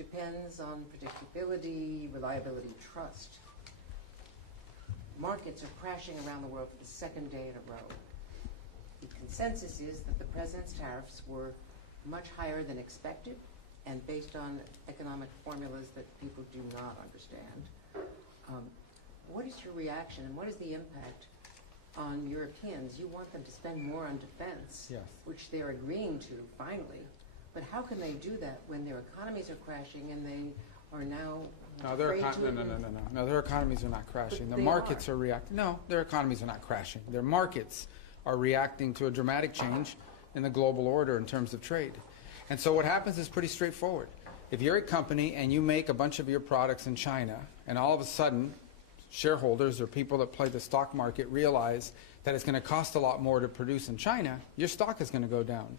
depends on predictability, reliability, trust. Markets are crashing around the world for the second day in a row. The consensus is that the president's tariffs were much higher than expected and based on economic formulas that people do not understand. What is your reaction and what is the impact on Europeans? You want them to spend more on defense, Yes. which they're agreeing to finally. But how can they do that when their economies are crashing and they are now No, afraid to no, their economies are not crashing. But The they markets are. are reacting. No, their economies are not crashing. Their markets are reacting to a dramatic change in the global order in terms of trade. And so what happens is pretty straightforward. If you're a company and you make a bunch of your products in China, and all of a sudden shareholders or people that play the stock market realize that it's going to cost a lot more to produce in China, your stock is going to go down.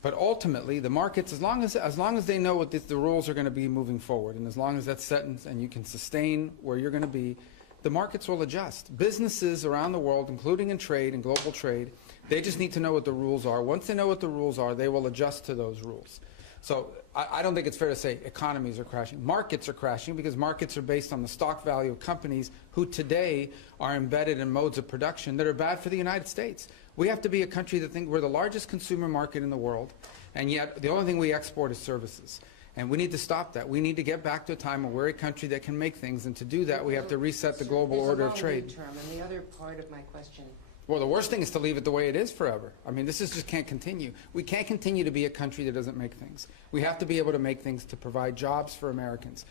But ultimately, the markets, as long as they know what the rules are going to be moving forward, and as long as that's set and you can sustain where you're going to be, the markets will adjust. Businesses around the world, including in trade and global trade, they just need to know what the rules are. Once they know what the rules are, they will adjust to those rules. So I don't think it's fair to say economies are crashing. Markets are crashing because markets are based on the stock value of companies who today are embedded in modes of production that are bad for the United States. We have to be a country that thinks we're the largest consumer market in the world, and yet the only thing we export is services. And we need to stop that. We need to get back to a time where we're a country that can make things, and to do that we have to reset the global order of trade. There's a long lead term, and the other part of my question. Well, the worst thing is to leave it the way it is forever. I mean, just can't continue. We can't continue to be a country that doesn't make things. We have to be able to make things to provide jobs for Americans.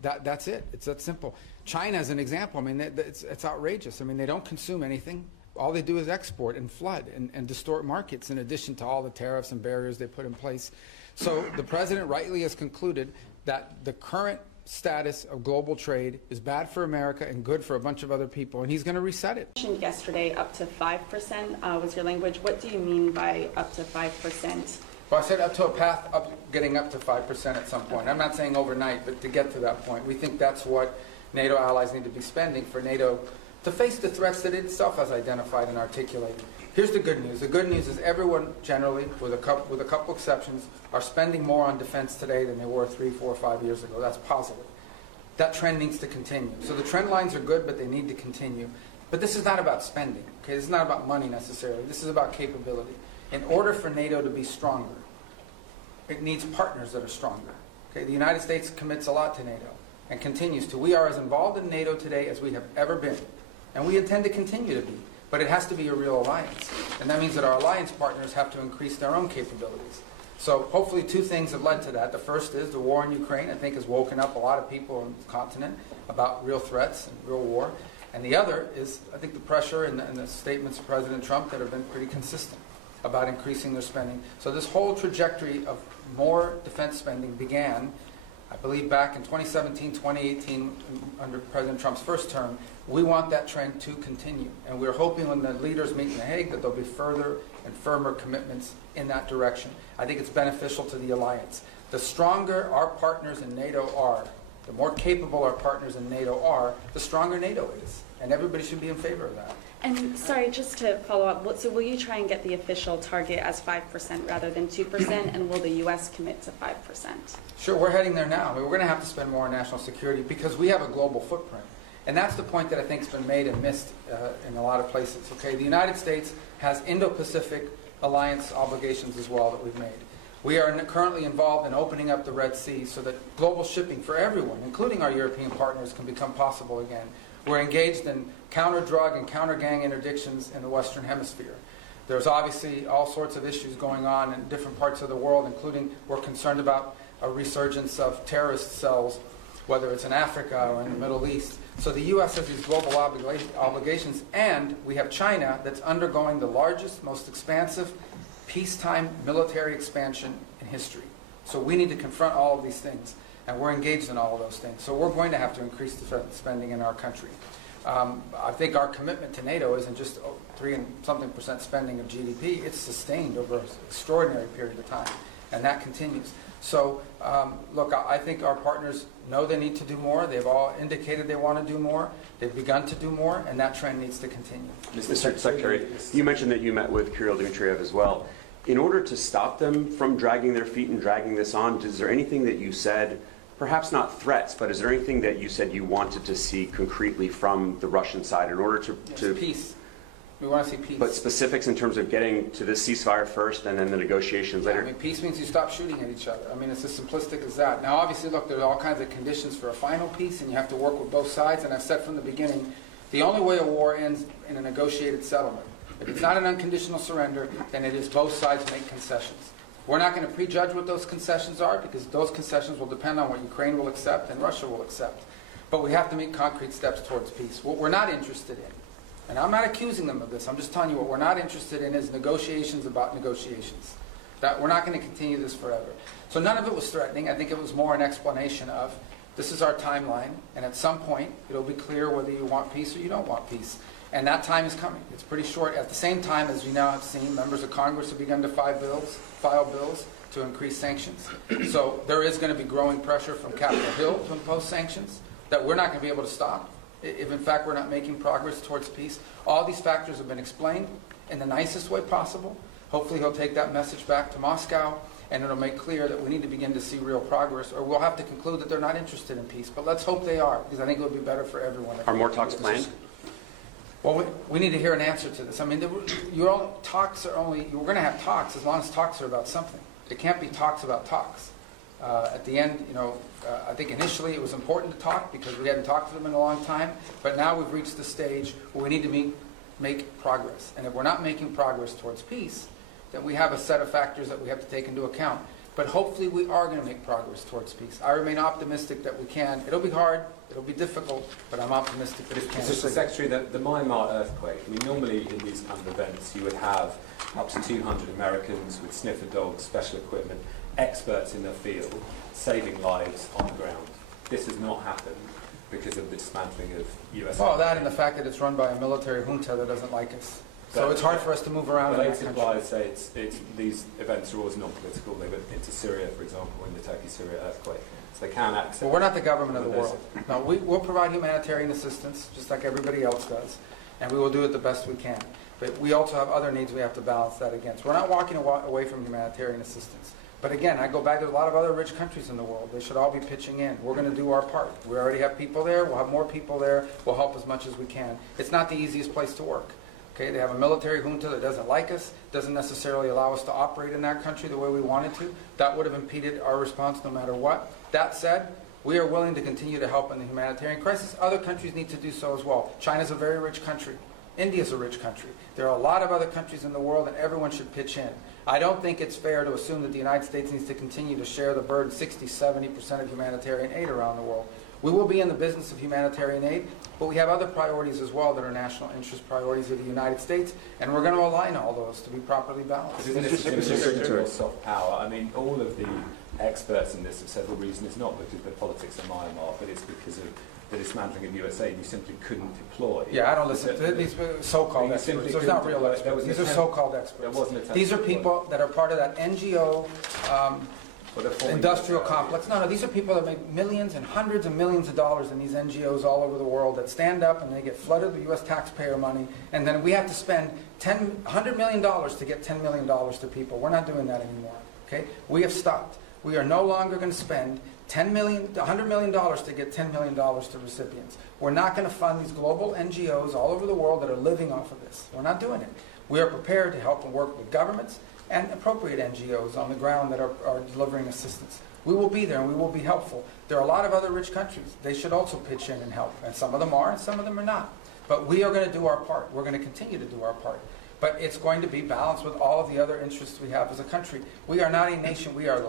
That's it. It's that simple. China is an example. I mean, it's outrageous. I mean, they don't consume anything. All they do is export and flood and distort markets in addition to all the tariffs and barriers they put in place. So the president rightly has concluded that the current status of global trade is bad for America and good for a bunch of other people, and he's going to reset it. Yesterday, up to 5% was your language. What do you mean by up to 5%? Well, I said up to a path up, getting up to 5% at some point. I'm not saying overnight, but to get to that point. We think that's what NATO allies need to be spending for NATO to face the threats that it itself has identified and articulated. Here's the good news. The good news is everyone generally, with a couple exceptions, are spending more on defense today than they were 3, 4, 5 years ago. That's positive. That trend needs to continue. So the trend lines are good, but they need to continue. But this is not about spending. Okay? This is not about money necessarily. This is about capability. In order for NATO to be stronger, it needs partners that are stronger. Okay? The United States commits a lot to NATO and continues to. We are as involved in NATO today as we have ever been. And we intend to continue to be. But it has to be a real alliance. And that means that our alliance partners have to increase their own capabilities. So hopefully two things have led to that. The first is the war in Ukraine, I think, has woken up a lot of people on the continent about real threats and real war. And the other is, I think, the pressure and the statements of President Trump that have been pretty consistent about increasing their spending. So this whole trajectory of more defense spending began, I believe, back in 2017, 2018, under President Trump's first term. We want that trend to continue. And we're hoping when the leaders meet in The Hague that there'll be further and firmer commitments in that direction. I think it's beneficial to the alliance. The stronger our partners in NATO are, the more capable our partners in NATO are, the stronger NATO is. And everybody should be in favor of that. And sorry, just to follow up, so will you try and get the official target as 5% rather than 2%, and will the U.S. commit to 5%? Sure, we're heading there now. I mean, we're going to have to spend more on national security because we have a global footprint. And that's the point that I think has been made and missed in a lot of places. Okay, the United States has Indo-Pacific alliance obligations as well that we've made. We are currently involved in opening up the Red Sea so that global shipping for everyone, including our European partners, can become possible again. We're engaged in counter-drug and counter-gang interdictions in the Western Hemisphere. There's obviously all sorts of issues going on in different parts of the world, including we're concerned about a resurgence of terrorist cells, whether it's in Africa or in the Middle East. So the U.S. has these global obligations, and we have China that's undergoing the largest, most expansive peacetime military expansion in history. So we need to confront all of these things, and we're engaged in all of those things. So we're going to have to increase the spending in our country. I think our commitment to NATO isn't just 3-something% spending of GDP. It's sustained over an extraordinary period of time, and that continues. So, look, I think our partners know they need to do more. They've all indicated they want to do more. They've begun to do more, and that trend needs to continue. Mr. Secretary, you mentioned that you met with Kirill Dmitriev as well. in order to stop them from dragging their feet and dragging this on, is there anything that you said, perhaps not threats, but is there anything that you said you wanted to see concretely from the Russian side in order to Peace. We want to see peace. But specifics in terms of getting to this ceasefire first and then the negotiations later? I mean, peace means you stop shooting at each other. I mean, it's as simplistic as that. Now, obviously, look, there's all kinds of conditions for a final peace, and you have to work with both sides. And I've said from the beginning, the only way a war ends in a negotiated settlement. If it's not an unconditional surrender, then it is both sides make concessions. We're not going to prejudge what those concessions are, because those concessions will depend on what Ukraine will accept and Russia will accept. But we have to make concrete steps towards peace. What we're not interested in, and I'm not accusing them of this, I'm just telling you what we're not interested in is negotiations about negotiations. That we're not going to continue this forever. So none of it was threatening. I think it was more an explanation of, this is our timeline, and at some point it'll be clear whether you want peace or you don't want peace. And that time is coming. It's pretty short. At the same time, as we now have seen, members of Congress have begun to file bills to increase sanctions. So there is going to be growing pressure from Capitol Hill to impose sanctions that we're not going to be able to stop if in fact we're not making progress towards peace. All these factors have been explained in the nicest way possible. Hopefully he'll take that message back to Moscow, and it'll make clear that we need to begin to see real progress, or we'll have to conclude that they're not interested in peace. But let's hope they are, because I think it would be better for everyone. Are more talks planned? Well, we need to hear an answer to this. I mean, we're going to have talks as long as talks are about something. It can't be talks about talks. At the end, I think initially it was important to talk because we hadn't talked to them in a long time, but now we've reached the stage where we need to make progress. And if we're not making progress towards peace, then we have a set of factors that we have to take into account. But hopefully we are going to make progress towards peace. I remain optimistic that we can. It'll be hard, it'll be difficult, but I'm optimistic that it can. Mr. Secretary, the Myanmar earthquake, I mean, normally in these kind of events you would have up to 200 Americans with sniffer dogs, special equipment, experts in their field, saving lives on the ground. This has not happened because of the dismantling of US... Well, that and the fact that it's run by a military junta that doesn't like us. So it's hard for us to move around in that country. Related say these events are always non-political. They went into Syria, for example, in the Turkey-Syria earthquake. So they can access... Well, we're not the government of the world. No, we'll provide humanitarian assistance, just like everybody else does, and we will do it the best we can. But we also have other needs we have to balance that against. We're not walking away from humanitarian assistance. But again, I go back to a lot of other rich countries in the world. They should all be pitching in. We're going to do our part. We already have people there. We'll have more people there. We'll help as much as we can. It's not the easiest place to work. Okay, they have a military junta that doesn't like us, doesn't necessarily allow us to operate in that country the way we wanted to. That would have impeded our response no matter what. That said, we are willing to continue to help in the humanitarian crisis. Other countries need to do so as well. China's a very rich country. India's a rich country. There are a lot of other countries in the world, and everyone should pitch in. I don't think it's fair to assume that the United States needs to continue to share the burden, 60-70% of humanitarian aid around the world. We will be in the business of humanitarian aid, but we have other priorities as well that are national interest priorities of the United States, and we're going to align all those to be properly balanced. Isn't it soft power? I mean, all of the experts in this have said the reason is not because of the politics of Myanmar, but it's because of the dismantling of US aid. You simply couldn't deploy. Yeah, I don't listen to these so-called experts. There's not real experts. These are so-called experts. These are people that are part of that NGO industrial complex. No, these are people that make millions and hundreds of millions of dollars in these NGOs all over the world that stand up and they get flooded with U.S. taxpayer money, and then we have to spend $100 million to get $10 million to people. We're not doing that anymore. Okay? We have stopped. We are no longer going to spend $100 million to get $10 million to recipients. We're not going to fund these global NGOs all over the world that are living off of this. We're not doing it. We are prepared to help and work with governments and appropriate NGOs on the ground that are delivering assistance. We will be there and we will be helpful. There are a lot of other rich countries. They should also pitch in and help. And some of them are and some of them are not. But we are going to do our part. We're going to continue to do our part. But it's going to be balanced with all of the other interests we have as a country. We are not a nation. We are the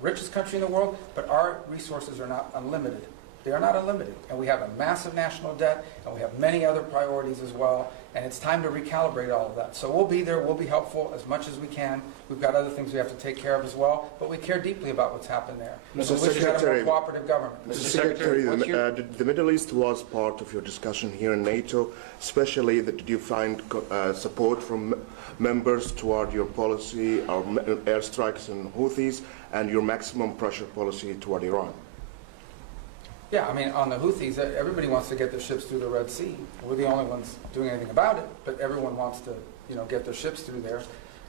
richest country in the world, but our resources are not unlimited. They are not unlimited. And we have a massive national debt, and we have many other priorities as well, and it's time to recalibrate all of that. So we'll be there, we'll be helpful as much as we can. We've got other things we have to take care of as well, but we care deeply about what's happened there. Mr. We wish we had a more Secretary, cooperative government. Mr. Secretary, the Middle East was part of your discussion here in NATO, especially that did you find support from members toward your policy, or airstrikes and Houthis, and your maximum pressure policy toward Iran? Yeah, I mean, on the Houthis, everybody wants to get their ships through the Red Sea. We're the only ones doing anything about it, but everyone wants to, get their ships through there.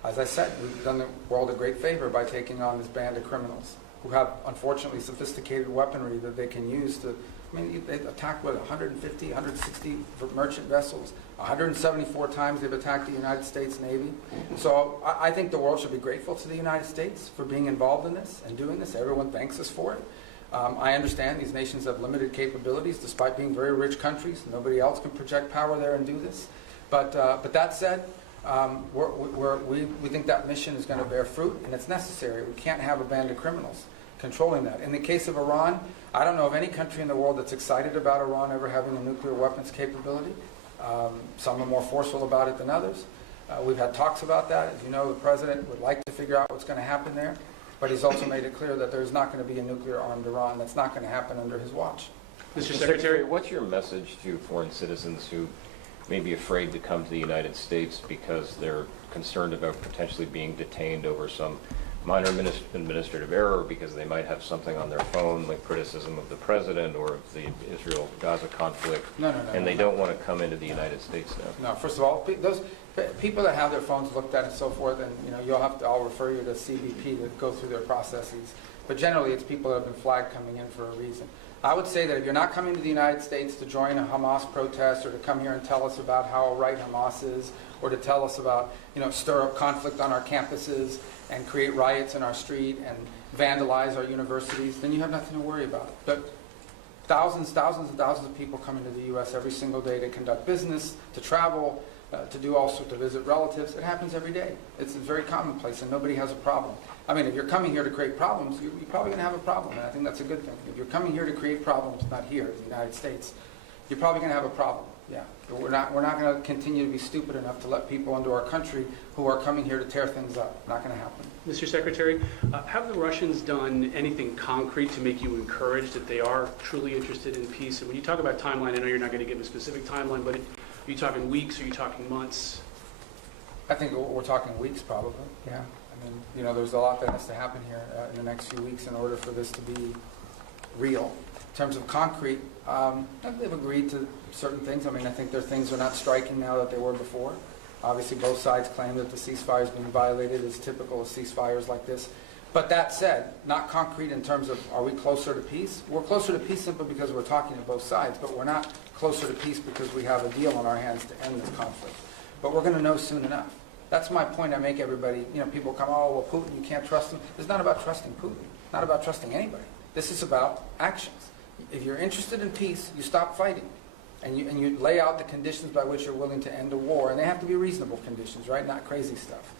As I said, we've done the world a great favor by taking on this band of criminals who have, unfortunately, sophisticated weaponry that they can use to, I mean, they attacked, 150, 160 merchant vessels. 174 times they've attacked the United States Navy. So I think the world should be grateful to the United States for being involved in this and doing this. Everyone thanks us for it. I understand these nations have limited capabilities despite being very rich countries. Nobody else can project power there and do this. But that said, we think that mission is going to bear fruit, and it's necessary. We can't have a band of criminals controlling that. In the case of Iran, I don't know of any country in the world that's excited about Iran ever having a nuclear weapons capability. Some are more forceful about it than others. We've had talks about that. As you know, the president would like to figure out what's going to happen there, but he's also made it clear that there's not going to be a nuclear-armed Iran. That's not going to happen under his watch. Mr. Secretary, what's your message to foreign citizens who may be afraid to come to the United States because they're concerned about potentially being detained over some minor administrative error, because they might have something on their phone like criticism of the president or of the Israel-Gaza conflict, and they don't want to come into the United States now? No, first of all, those people that have their phones looked at and so forth, and I'll refer you to CBP to go through their processes. But generally, it's people that have been flagged coming in for a reason. I would say that if you're not coming to the United States to join a Hamas protest or to come here and tell us about how right Hamas is, or to tell us about, stir up conflict on our campuses and create riots in our street and vandalize our universities, then you have nothing to worry about. But thousands and thousands of people come into the U.S. every single day to conduct business, to travel, to do all sorts, to visit relatives. It happens every day. It's very commonplace, and nobody has a problem. I mean, if you're coming here to create problems, you're probably going to have a problem, and I think that's a good thing. If you're coming here to create problems, not here, in the United States, you're probably going to have a problem. Yeah, but we're not going to continue to be stupid enough to let people into our country who are coming here to tear things up. Not going to happen. Mr. Secretary, have the Russians done anything concrete to make you encouraged that they are truly interested in peace? And when you talk about timeline, I know you're not going to give a specific timeline, but are you talking weeks? Are you talking months? I think we're talking weeks, probably. Yeah. I mean, there's a lot that has to happen here in the next few weeks in order for this to be real. In terms of concrete, they've agreed to certain things. I mean, I think their things are not striking now that they were before. Obviously, both sides claim that the ceasefire is being violated, as typical of ceasefires like this. But that said, not concrete in terms of are we closer to peace? We're closer to peace simply because we're talking to both sides, but we're not closer to peace because we have a deal on our hands to end this conflict. But we're going to know soon enough. That's my point I make everybody. People come, oh, well, Putin, you can't trust him. It's not about trusting Putin. It's not about trusting anybody. This is about actions. If you're interested in peace, you stop fighting. And you lay out the conditions by which you're willing to end a war. And they have to be reasonable conditions, right? Not crazy stuff.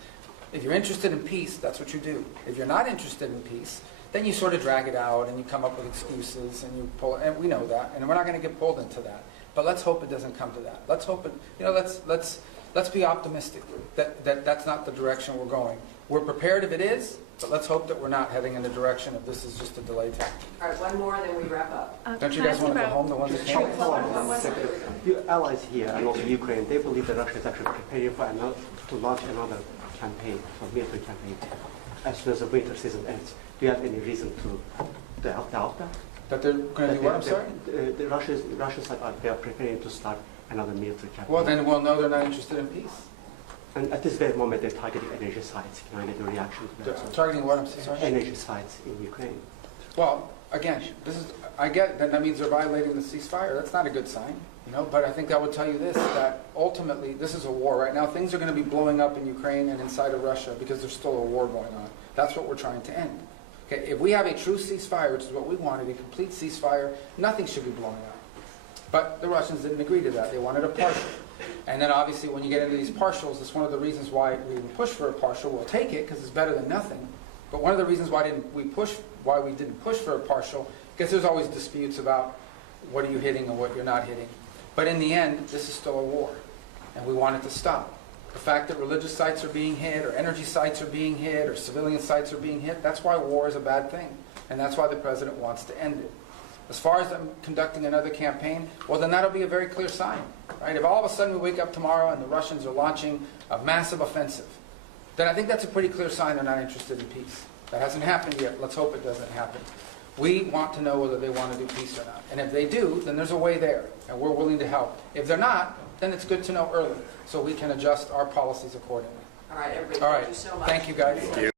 If you're interested in peace, that's what you do. If you're not interested in peace, then you sort of drag it out and you come up with excuses and you pull, and we know that, and we're not going to get pulled into that. But let's hope it doesn't come to that. Let's hope it, let's be optimistic that that's not the direction we're going. We're prepared if it is, but let's hope that we're not heading in the direction of this is just a delay tactic. All right, one more, then we wrap up. Don't you guys want to go home, the ones that can't? Your allies here and also Ukraine, they believe that Russia is actually preparing to launch another campaign, a military campaign, as soon as the winter season ends. Do you have any reason to doubt that? That they're going to do what, I'm sorry? The Russians they are preparing to start another military campaign. Well, then we'll know they're not interested in peace. And at this very moment, they're targeting energy sites. Can I get a reaction to that? Targeting what, I'm sorry? Energy sites in Ukraine. Well, again, I get that means they're violating the ceasefire. That's not a good sign, but I think I would tell you this, that ultimately this is a war right now. Things are going to be blowing up in Ukraine and inside of Russia because there's still a war going on. That's what we're trying to end. Okay, if we have a true ceasefire, which is what we wanted, a complete ceasefire, nothing should be blowing up. But the Russians didn't agree to that. They wanted a partial. And then obviously when you get into these partials, it's one of the reasons why we didn't push for a partial. We'll take it because it's better than nothing. But one of the reasons why we didn't push for a partial, because there's always disputes about what are you hitting and what you're not hitting. But in the end, this is still a war. And we want it to stop. The fact that religious sites are being hit, or energy sites are being hit, or civilian sites are being hit, that's why war is a bad thing. And that's why the president wants to end it. As far as them conducting another campaign, well, then that'll be a very clear sign. Right? If all of a sudden we wake up tomorrow and the Russians are launching a massive offensive, then I think that's a pretty clear sign they're not interested in peace. That hasn't happened yet. Let's hope it doesn't happen. We want to know whether they want to do peace or not. And if they do, then there's a way there, and we're willing to help. If they're not, then it's good to know early, so we can adjust our policies accordingly. All right, everybody, All thank right, you so much. thank you, guys.